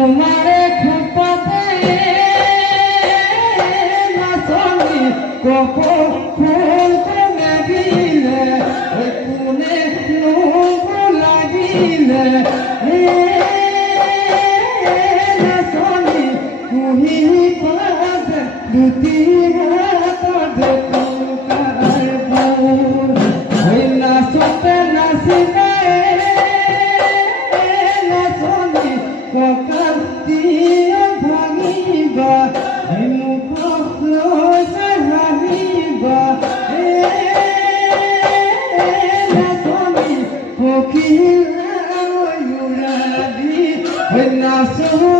তোমারে খুপাতে নাচনি কপল ফুল কমে দিলে কোনে নুব লাগিলে নাচনি কুহি পাতে দুটি হাত দেখো কারবুর ওই নাচতে নাচিলে নাচনি ককাল দিয়ে ভাঙিবা মুখ লইছে হারিবা নাচনি পক্ষী উড়ালি নাচো